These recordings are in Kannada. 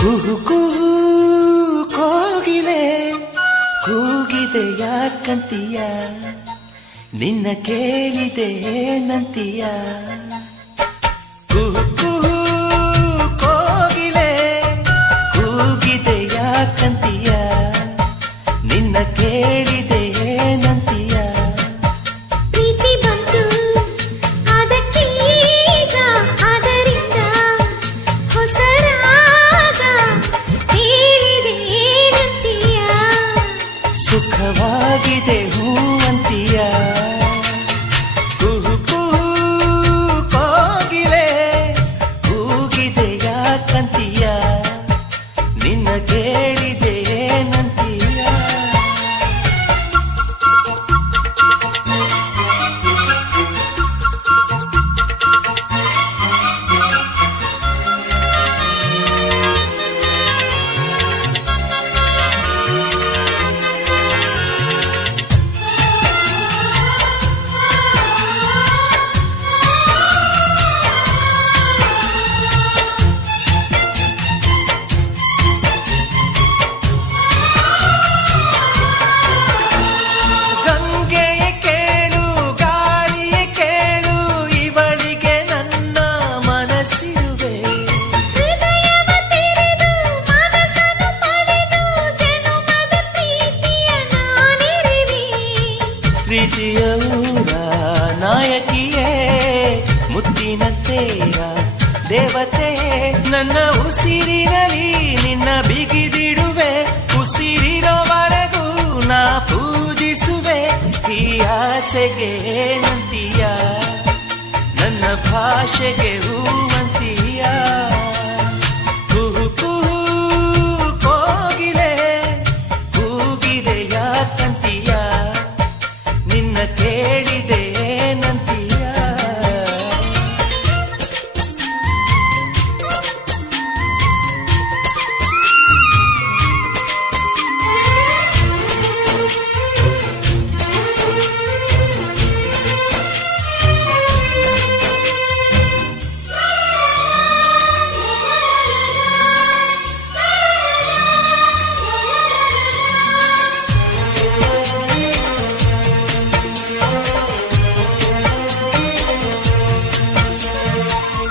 ಕುಹು ಕುಹು ಕೋಗಿಲೆ ಕೂಗಿದೆ ಯಾಕಂತೀಯ, ನಿನ್ನ ಕೇಳಿದೆ ಏನಂತೀಯ. ಕುಹು ಕುಹು ಕೋಗಿಲೆ ಕೂಗಿದೆ ಯಾಕಂತೀಯ, ನಿನ್ನ ಕೇಳಿದೆ ಏನಂತೀಯ. ಪ್ರೀತಿ ಬಂತು ಅದಕ್ಕೀಗ, ಅದರಿಂದ ಹೊಸ ರಾಗ ಹೇಳಿದೆ ಏನಂತೀಯ. ಸುಖವಾಗಿದೆ ಹೂವಂತೀಯ. ಕುಹು ಕುಹು ಕೋಗಿಲೆ ಕೂಗಿದೆ ಯಾಕಂತೀಯ, ನಿನ್ನ ಕೇಳಿದೆ ಏನಂತೀಯ. ಗಂಗೆಯ ಕೇಳು ಗಾಳಿಯ ಕೇಳು, ಇವಳಿಗೆ ನನ್ನ ಮನಸ್ಸಿರುವೆ. ಹೃದಯವ ತೆರೆದು ಮನಸ್ಸನ್ನು ಪಡೆದು ಜನುಮದ ಪ್ರೀತಿಯ ನಾನಿರುವೆ. ಪ್ರೀತಿಯ ಊರ ನಾಯಕಿಯೇ, ಮುತ್ತಿನ ತೇರ ದೇವತೆ, ನನ್ನ ಉಸಿರಿನಲ್ಲಿ ನಿನ್ನ ಬಿಗಿದಿಡುವೆ. ಉಸಿರಿರೋವರೆಗೂ ನಾ ಪೂಜಿಸುವೆ. ಈ ಆಸೆಗೆ ಏನಂತೀಯ, ನನ್ನ ಭಾಷೆಗೆ ಹೂವಂತೀಯ. ಕುಹು ಕುಹು ಕೋಗಿಲೆ ಕೂಗಿದೆ ಯಾಕಂತೀಯ, ನಿನ್ನ ಕೇಳಿದೆ ಏನಂತೀಯ.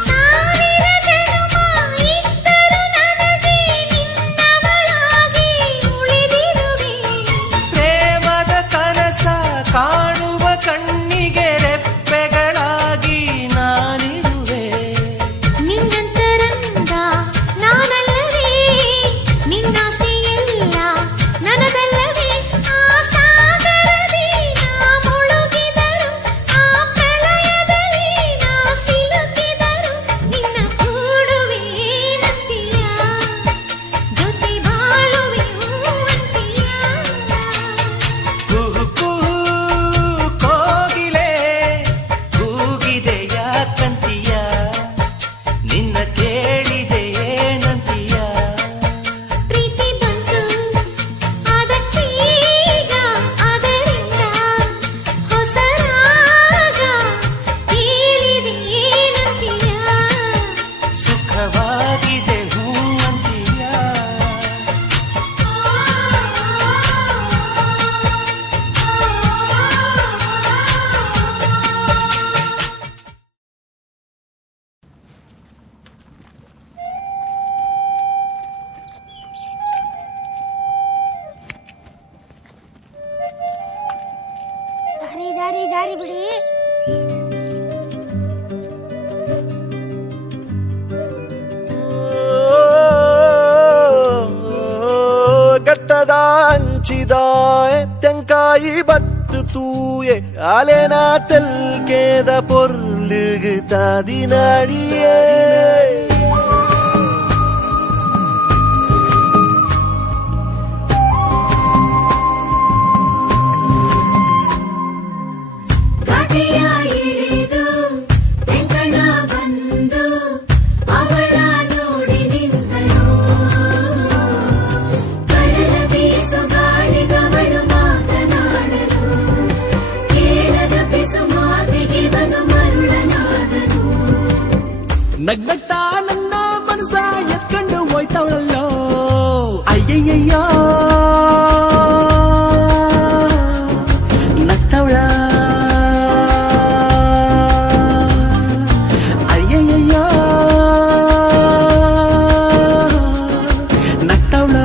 ಸಾವಿರ ಜನುಮ ಇದ್ದರೂ ನನಗೆ ನಿನ್ನವಳಾಗಿ ಉಳಿದಿರುವೆ. ಪ್ರೇಮದ ಕನಸ ಕಾಣುವ ಕಣ್ಣಿಗೆ ರೆಪ್ಪೆಗಳಾಗಿ ನಾನಿರುವೆ. ನಿನ್ನಂತರಂಗ ನಾನಲ್ಲವೇ, ನಿನ್ನಾಸೆಯೆಲ್ಲ ನನದಲ್ಲವೇ. ಆ ಸಾಗರದಿ ನಾ ಮುಳುಗಿದರು, ಆ ಪ್ರಳಯದಲ್ಲಿ ನಾ ಸಿಲುಕಿದರು, ನಿನ್ನ ಕೂಡುವೆ ಏನಂತೀಯ, ಜೊತೆ ಬಾಳುವೆ ಹೂವಂತೀಯ. ಕುಹು ಕುಹು ಕೋಗಿಲೆ ಕೂಗಿದೆ ಯಾಕಂತೀಯ, ನಿನ್ನ ಕೇಳಿದೆ ಏನಂತೀಯ. ಪ್ರೀತಿ ಬಂತು ಅದಕ್ಕೀಗ, ಅದರಿಂದ ಹೊಸ ರಾಗ ಹೇಳಿದೆ ಏನಂತೀಯ. ಸುಖವಾಗಿದೆ ಹೂವಂತೀಯ. ದಾರಿ ಬಿಡಿ. ಘಟ್ಟದ ಹಂಚಿದ ತೆಂಕಾಯಿ ಬತ್ತು ತೂಯೆ ಅಲೆನ ತೆಲ್ಕೇದ ಪೊರ್ಲುಗು ತಾದಿನಾಡಿಯೇ. ಘಾಟಿಯ ಇಳಿದು ತೆಂಕಣ ಬಂದು ಅವಳ ನೋಡಿ ನಿಂತನು. ಕಡಲ ಬೀಸು ಗಾಳಿಗವಳು ಮಾತನಾಡಲು, ಕೇಳದ ಬಿಸು ಮಾತಿಗಿವನು ಮರುಳನಾದನು. ನಗ್ನಗ್ತಾ ನನ್ನ ಮನಸ ಎತ್ಕೊಂಡು ಹೋಯ್ತವಳಲ್ಲ ಅಯ್ಯಯ್ಯಯ್ಯೋ ನಗ್ತವಳ ಅಯ್ಯಯ್ಯಯ್ಯೋ ನಗ್ತವಳ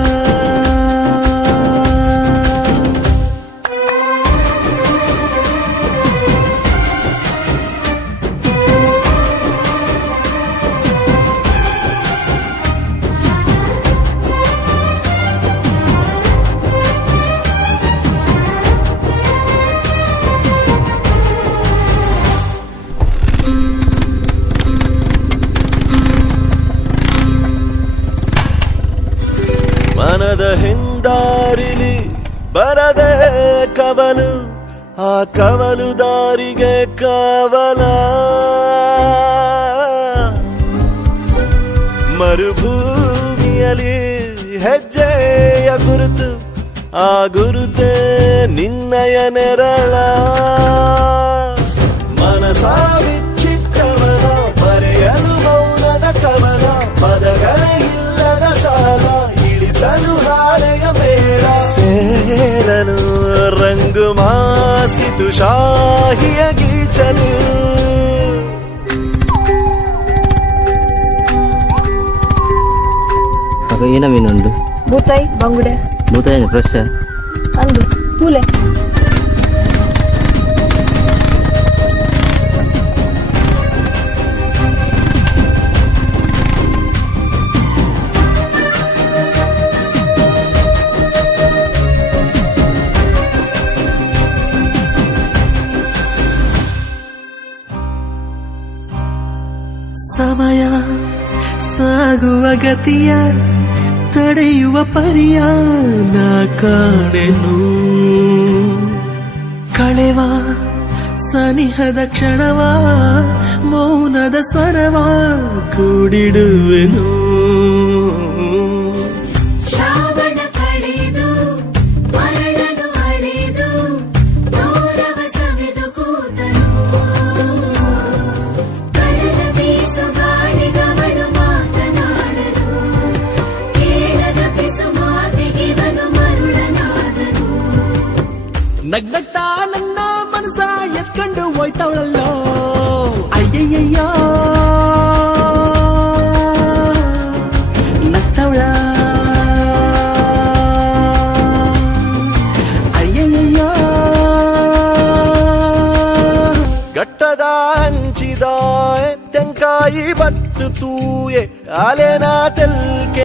ಮನದ ಹಿಂದಾರಿಲಿ ಬರದೆ ಕವಲು ಆ ಕವಲು ದಾರಿಗೆ ಕವಲ ಮರುಭೂಮಿಯಲ್ಲಿ ಹೆಜ್ಜೆಯ ಗುರುತು ಆ ಗುರುತೆ ನಿನ್ನಯ ನೆರಳ ಮನಸ ಬಿಚ್ಚಿಟ್ಟವನ ಬರೆಯಲು ಮೌನದ ಕವನ ಪದಗಳ ಇಲ್ಲದ ಸಾಲ ಇಳಿಸಲು ಹಾಳೆಯ ಮೇಳ ಸೇರನು ರಂಗು ಮಾಸಿತು ಶಾಹಿಯ ಗೀಚಲು ಅಕ್ಕ ಏನ ಮೀನುಂಡು ಬೂತಾಯಿ ಬಂಗುಡೆ ಭೂತಾಯಿ ಫ್ರೆಶ್ ಅಂದು ತೂಲೆ ಸಮಯ ಸಾಗುವ ಗತಿಯ ತಡೆಯುವ ಪರಿಯ ನಾ ಕಾಣೆನು ಕಳೆವ ಸನಿಹದ ಕ್ಷಣವ ಮೌನದ ಸ್ವರವ ಕೂಡಿಡುವೆನು ಶ್ರಾವಣ ಕಳೆದು ಮರಳನು ಅಳೆದು ಗೌರವ ಸವೆದು ಕೂತನು ಕಡಲ ಬೀಸು ಗಾಳಿಗವಳು ಮಾತನಾಡಲು ಕೇಳದ ಪಿಸು ಮಾತಿಗಿವನು ಮರುಳನಾದನು ನಗ್ನಗ್ತಾ ನನ್ನ ಮನಸ ಎತ್ಕೊಂಡು ಹೋಯ್ತವಳಲ್ಲೋ ಅಯ್ಯಯ್ಯಯ್ಯೋ ನಗ್ತವಳ ಅಯ್ಯಯ್ಯಯ್ಯೋ ಗಟ್ಟದ ಹಂಚಿದ ತೆಂಕಾಯಿ ಬತ್ತು ತೂಯೆ ಅಲೆನ ತೆಲ್ಕೆ